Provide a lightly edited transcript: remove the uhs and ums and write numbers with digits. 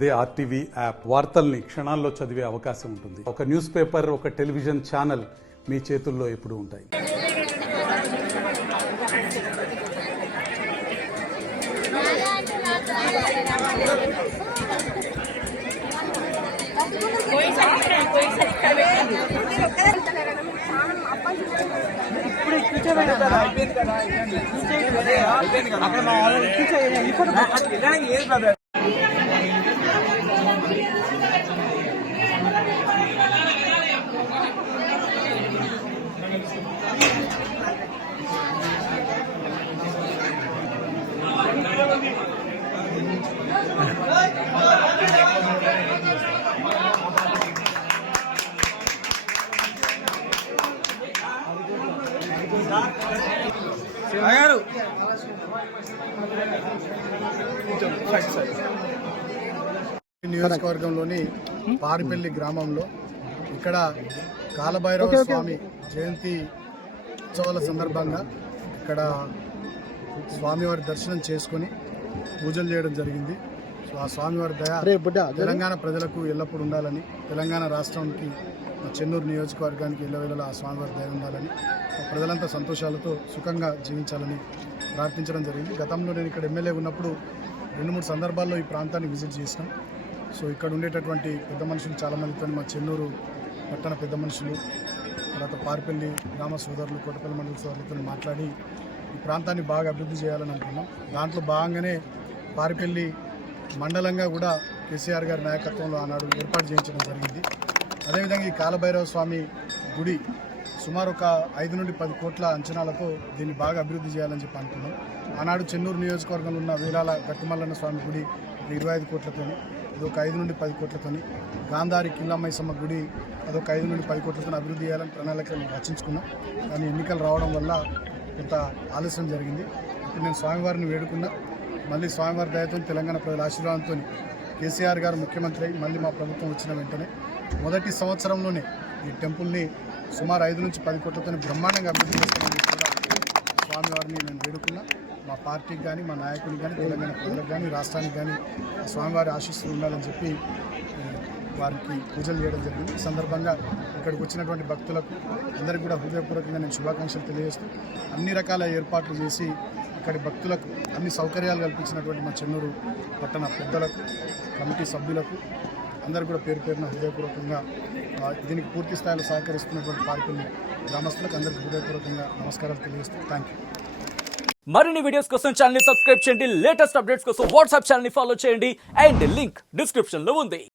అదే RTV app వార్తల్ని క్షణాల్లో చదివే అవకాశం ఉంటుంది. ఒక న్యూస్ పేపర్, ఒక టెలివిజన్ ఛానల్ మీ చేతుల్లో ఎప్పుడూ ఉంటాయి. నియోజకవర్గంలోని పారిపల్లి గ్రామంలో ఇక్కడ కాలభైరవ స్వామి జయంతి ఉత్సవాల సందర్భంగా ఇక్కడ స్వామివారి దర్శనం చేసుకొని పూజలు చేయడం జరిగింది. సో ఆ స్వామివారి దయ తెలంగాణ ప్రజలకు ఎల్లప్పుడూ ఉండాలని, తెలంగాణ రాష్ట్రానికి చెన్నూరు నియోజకవర్గానికి ఎల్లవేళలా ఆ స్వామివారి దయ ఉండాలని, ప్రజలంతా సంతోషాలతో సుఖంగా జీవించాలని ప్రార్థించడం జరిగింది. గతంలో నేను ఇక్కడ ఎమ్మెల్యే ఉన్నప్పుడు 2-3 సందర్భాల్లో ఈ ప్రాంతాన్ని విజిట్ చేసినాం. సో ఇక్కడ ఉండేటటువంటి పెద్ద మనుషులు చాలామందితో, మా చెన్నూరు పట్టణ పెద్ద మనుషులు, తర్వాత పారిపల్లి గ్రామ సోదరులు, కోటపల్లి మండల సోదరులతో మాట్లాడి ఈ ప్రాంతాన్ని బాగా అభివృద్ధి చేయాలని అనుకున్నాం. దాంట్లో భాగంగానే పారిపల్లి మండలంగా కూడా కేసీఆర్ గారి నాయకత్వంలో ఆనాడు ఏర్పాటు చేయించడం జరిగింది. అదేవిధంగా ఈ కాలభైరవ స్వామి గుడి సుమారు ఒక 5 నుండి 10 కోట్ల అంచనాలతో దీన్ని బాగా అభివృద్ధి చేయాలని చెప్పి అనుకున్నాం. ఆనాడు చెన్నూరు నియోజకవర్గంలో ఉన్న వీరాల గట్టుమల్లన్న స్వామి గుడి 25 కోట్లతోని, అదొక 5 నుండి 10 కోట్లతోని, గాంధారి కిల్లమ్మైసమ్మ గుడి అదొక 5 నుండి 10 కోట్లతో అభివృద్ధి చేయాలని ప్రణాళికలు రచించుకున్నాం. కానీ ఎన్నికలు రావడం వల్ల కొంత ఆలస్యం జరిగింది. ఇప్పుడు నేను స్వామివారిని వేడుకున్నా. మళ్ళీ స్వామివారి దయతో, తెలంగాణ ప్రజల ఆశీర్వాదంతో కేసీఆర్ గారు ముఖ్యమంత్రి అయి మళ్ళీ మా ప్రభుత్వం వచ్చిన వెంటనే మొదటి సంవత్సరంలోనే ఈ టెంపుల్ని సుమారు 5 నుంచి 10 కోట్లతో బ్రహ్మాండంగా అభివృద్ధి చేస్తామని కూడా స్వామివారిని నేను వేడుకున్నా. మా పార్టీకి కానీ, మా నాయకుడికి కానీ, తెలంగాణ ప్రజలకు కానీ, రాష్ట్రానికి కానీ స్వామివారి ఆశీస్సులు ఉండాలని చెప్పి వారికి పూజలు చేయడం జరిగింది. ఈ సందర్భంగా ఇక్కడికి వచ్చినటువంటి భక్తులకు అందరికీ కూడా హృదయపూర్వకంగా నేను శుభాకాంక్షలు తెలియజేస్తూ, అన్ని రకాల ఏర్పాట్లు చేసి ఇక్కడి భక్తులకు అన్ని సౌకర్యాలు కల్పించినటువంటి మా చెన్నూరు పట్టణ పెద్దలకు, కమిటీ సభ్యులకు అందరూ కూడా పేరు పేరున హృదయపూర్వకంగా దీనికి పూర్తి స్థాయిలో సహకరిస్తున్నటువంటి పారిపల్లి గ్రామస్తులకు అందరికీ హృదయపూర్వకంగా నమస్కారాలు తెలియజేస్తూ థ్యాంక్ యూ. మరిన్ని వీడియోస్ కోసం ఛానల్ ని సబ్స్క్రైబ్ చేయండి. లేటెస్ట్ అప్డేట్స్ కోసం వాట్సాప్ ఛానల్ ని ఫాలో చేయండి. అండ్ లింక్ డిస్క్రిప్షన్ లో ఉంది.